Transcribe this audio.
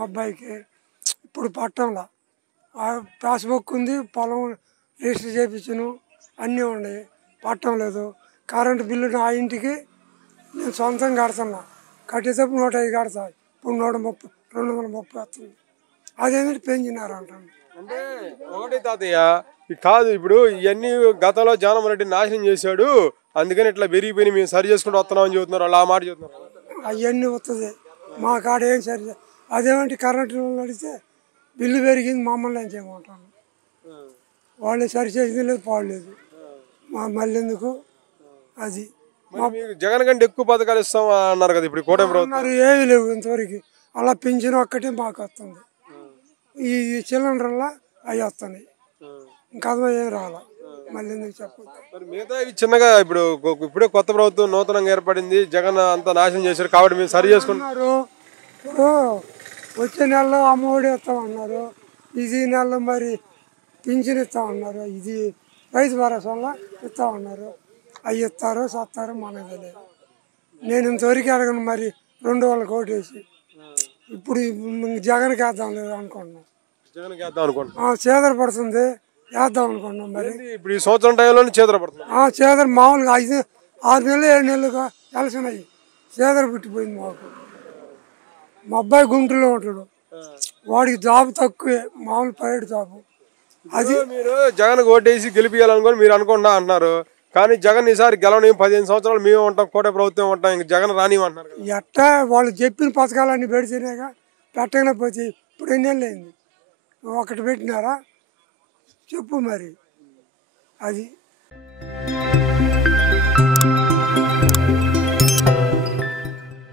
మా అబ్బాయికి ఇప్పుడు పట్టంలో పాస్బుక్ ఉంది, పొలం రిజిస్టర్ చేయించను, అన్నీ ఉన్నాయి. పట్టం లేదు. కరెంటు బిల్లు నా ఇంటికి నేను సొంతంగా కడుతున్నా. కట్టేటప్పుడు 105 కడతా, ఇప్పుడు 230 వస్తుంది. అదేంటంటే పెంచినారు అంటాను. అంటే ఒకటి తాతయ్య కాదు, ఇప్పుడు ఇవన్నీ గతంలో జగన్మోహన్ రెడ్డి నాశనం చేశాడు, అందుకని ఇట్లా పెరిగిపోయి మేము సరి చేసుకుంటూ వస్తున్నామని చెబుతున్నారు. వాళ్ళు ఆ మాట చెబుతున్నారు. అవన్నీ వస్తుంది మా కాడ ఏం సరి. అదేమంటే కరెంటు నడిస్తే బిల్లు పెరిగింది, మమ్మల్ని ఏం చేయమంటాను. వాళ్ళు సరి చేసింది లేదు, పాడలేదు. మళ్ళీ ఎందుకు అది. జగన్ కంటే ఎక్కువ పథకాలు ఇస్తాం అన్నారు కదా ఇప్పుడు కూటమి ప్రభుత్వం. ఏమీ లేవు ఇంతవరకు. అలా పింఛను ఒక్కటే మాకు వస్తుంది. ఈ సిలిండర్లో అవి వస్తున్నాయి, ఇంకా అది ఏం రాలా. మళ్ళీ ఎందుకు చెప్పదు. మిగతా ఇవి చిన్నగా ఇప్పుడే కొత్త ప్రభుత్వం నూతనంగా ఏర్పడింది, జగన్ అంతా నాశనం చేశారు కాబట్టి మేము సరి చేసుకుంటున్నారు. ఇప్పుడు వచ్చే నెలలో అమ్మఒడి ఇస్తామన్నారు, ఇది నెలలో మరి పింఛన్ ఇస్తామన్నారు, ఇది రైతు భరోసాలో ఇస్తామన్నారు. అవి ఇస్తారో సత్తారో మనకు తెలియదు. నేను ఇంతవరకు అడగను. మరి 2 వాళ్ళకి ఓటేసి ఇప్పుడు జగన్కి వేద్దాం లేదు అనుకుంటున్నాం. చేదర పడుతుంది, వేద్దాం అనుకుంటున్నాం. మరి ఇప్పుడు ఈ సంవత్సరం టైంలో చేదర పడుతుంది. చేదర మామూలుగా 6 నెలలు 7 నెలలుగా ఎలక్షన్ అయ్యి చేదర పుట్టిపోయింది మాకు. మా అబ్బాయి గుంటూరులో ఉంటాడు, వాడికి జాబ్ తక్కువే, మామూలు ప్రైవేట్ జాబ్. అది మీరు జగన్ ఓటేసి గెలిపియాలనుకొని మీరు అనుకుంటా అంటున్నారు, కానీ జగన్ ఈసారి గెలవని 15 సంవత్సరాలు మేము ఉంటాం, కూటమి ప్రభుత్వం ఉంటాం, ఇంక జగన్ రానివ్వమంటున్నారు. ఎట్టా వాళ్ళు చెప్పిన పథకాలన్నీ పెడితేనేగా, పెట్టకపోతే ఇప్పుడు ఎన్ని నెలలు అయింది, ఒకటి పెట్టినారా చెప్పు మరి. అది